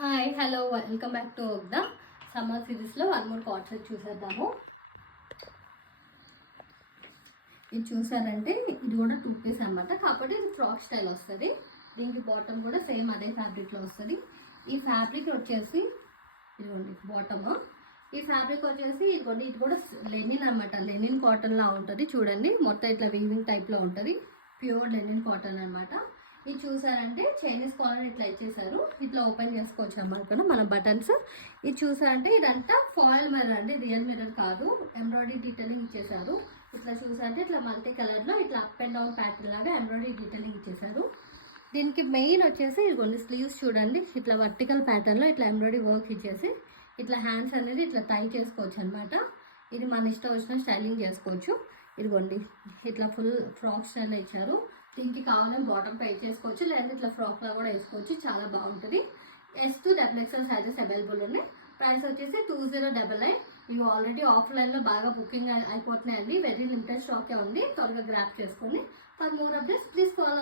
Hi hello welcome back to the summer సిరీస్లో one more card set చూసేద్దాము. ఇది చూసారంటే ఇది కూడా 2 పీస్ అనమాట. కాకపోతే ఇది ఫ్రాక్ స్టైల్ వస్తుంది. దీనికి బాటమ్ కూడా సేమ్ అదే ఫ్యాబ్రిక్లో వస్తుంది. ఈ ఫ్యాబ్రిక్ వచ్చేసి ఇదిగోండి బాటమ్. ఈ ఫ్యాబ్రిక్ వచ్చేసి ఇదిగోండి, ఇది కూడా లెనిన్ అనమాట. లెనిన్ కాటన్ లా ఉంటుంది చూడండి. మొత్తం ఇట్లా వీవింగ్ టైప్లో ఉంటుంది. ప్యూర్ లెనిన్ కాటన్ అనమాట. ఇది చూసారంటే చైనీస్ కాలర్ ఇట్లా ఇచ్చేసారు. ఇట్లా ఓపెన్ చేసుకోవచ్చు అన్నమాట మన బటన్స్. ఇది చూసారంటే ఇదంతా ఫాయిల్ మిర్రర్ అండి, రియల్ మిర్రర్ కాదు. ఎంబ్రాయిడరీ డీటెయిలింగ్ ఇచ్చేసారు. ఇట్లా చూసారంటే ఇట్లా మల్టీ కలర్లో ఇట్లా అప్ అండ్ డౌన్ ప్యాటర్న్ లాగా ఎంబ్రాయిడరీ డీటెయిలింగ్ ఇచ్చేసారు. దీనికి మెయిన్ వచ్చేసి ఇదిగోండి స్లీవ్స్ చూడండి. ఇట్లా వర్టికల్ ప్యాటర్న్లో ఇట్లా ఎంబ్రాయిడరీ వర్క్ ఇచ్చేసి ఇట్లా హ్యాండ్స్ అనేది ఇట్లా టై చేసుకోవచ్చు అనమాట. ఇది మన ఇష్టం వచ్చిన స్టైలింగ్ చేసుకోవచ్చు. ఇదిగోండి ఇట్లా ఫుల్ ఫ్రాక్ స్టైల్లో ఇచ్చారు. దీనికి కావాలని బాటమ్ పై చేసుకోవచ్చు, లేదంటే ఇట్లా ఫ్రాక్లా కూడా వేసుకోవచ్చు. చాలా బాగుంటుంది. S2XXL సైజెస్ అవైలబుల్ ఉన్నాయి. ప్రైస్ వచ్చేసి 2099. ఇవి ఆల్రెడీ ఆఫ్లైన్లో బాగా బుకింగ్ అయిపోతున్నాయండి. వెరీ లిమిటెడ్ స్టాకే ఉంది. త్వరగా గ్రాప్ చేసుకోండి. For more updates please follow